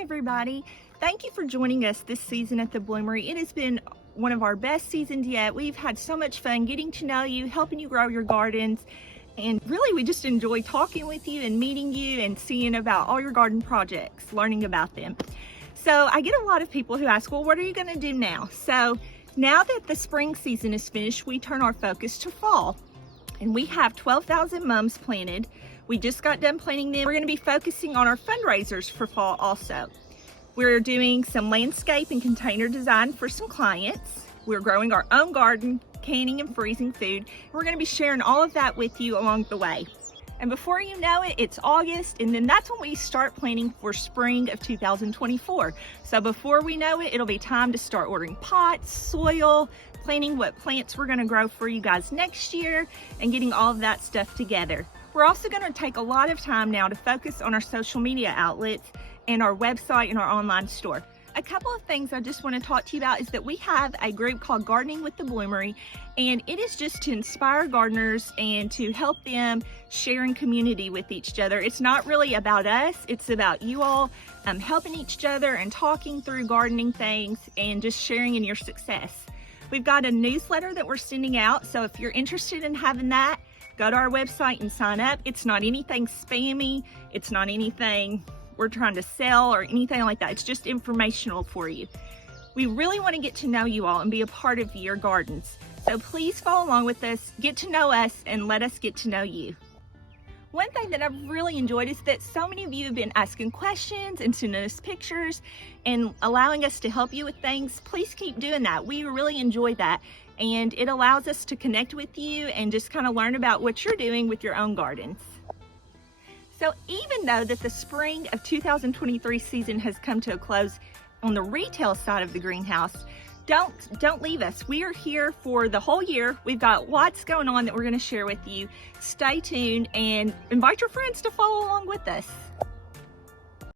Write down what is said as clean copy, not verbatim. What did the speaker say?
everybody. Thank you for joining us this season at the Bloomery. It has been one of our best seasons yet. We've had so much fun getting to know you, helping you grow your gardens, and really we just enjoy talking with you and meeting you and seeing about all your garden projects, learning about them. So I get a lot of people who ask, well, what are you going to do now? So now that the spring season is finished, we turn our focus to fall. And we have 12,000 mums planted. We just got done planting them. We're going to be focusing on our fundraisers for fall also. We're doing some landscape and container design for some clients. We're growing our own garden, canning and freezing food. We're going to be sharing all of that with you along the way. And before you know it, it's August, and then that's when we start planning for spring of 2024. So before we know it, it'll be time to start ordering pots, soil, planning what plants we're gonna grow for you guys next year, and getting all of that stuff together. We're also gonna take a lot of time now to focus on our social media outlets and our website and our online store. A couple of things I just want to talk to you about is that we have a group called Gardening with the Bloomery, and it is just to inspire gardeners and to help them share in community with each other. It's not really about us, it's about you all helping each other and talking through gardening things and just sharing in your success. We've got a newsletter that we're sending out, so if you're interested in having that, go to our website and sign up. It's not anything spammy, it's not anything we're trying to sell or anything like that. It's just informational for you. We really want to get to know you all and be a part of your gardens. So please follow along with us, get to know us, and let us get to know you. One thing that I've really enjoyed is that so many of you have been asking questions and sending us pictures and allowing us to help you with things. Please keep doing that. We really enjoy that. And it allows us to connect with you and just kind of learn about what you're doing with your own gardens. So even though that the spring of 2023 season has come to a close on the retail side of the greenhouse, don't leave us. We are here for the whole year. We've got lots going on that we're going to share with you. Stay tuned and invite your friends to follow along with us.